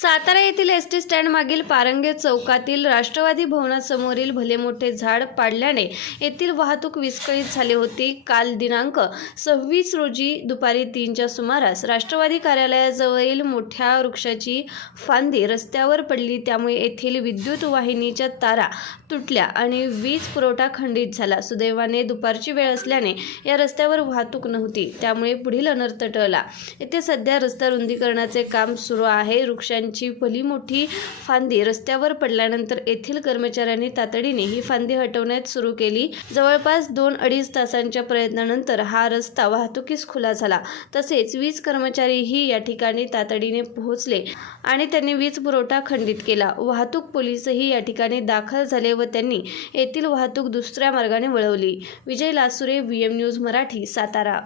सातारा येथील S T stand मागील पारंगे चौकातील राष्ट्रवादी भवनासमोरील भले मोठे झाड पाडल्याने येथील वाहतूक विस्कळीत झाली होती. काल दिनांक सव्वीस रोजी दुपारी तीनच्या सुमारास राष्ट्रवादी कार्यालयाजवळील मोठ्या वृक्षाची फांदी रस्त्यावर पडली. त्यामुळे येथील विद्युत वाहिनीच्या तारा तुटल्या आणि वीज पुरवठा खंडित झाला. सुदैवाने दुपारची वेळ असल्याने या रस्त्यावर वाहतूक नव्हती. त्यामुळे पुढील अनर्थ टळला. येथे सध्या रस्ता रुंदीकरणाचे काम सुरू आहे. वृक्षांची भली मोठी फांदी रस्त्यावर पडल्यानंतर येथील कर्मचाऱ्यांनी तातडीने ही फांदी हटवण्यास सुरू केली. जवळपास दोन अडीच तासांच्या प्रयत्नानंतर हा रस्ता वाहतुकीस खुला झाला. तसेच वीज कर्मचारीही या ठिकाणी तातडीने पोहोचले आणि त्यांनी वीज पुरवठा खंडित केला. वाहतूक पोलीसही या ठिकाणी दाखल झाले व त्यांनी येथील वाहतूक दुसऱ्या मार्गाने वळवली. Vijay Lasure V M news Marathi Satara.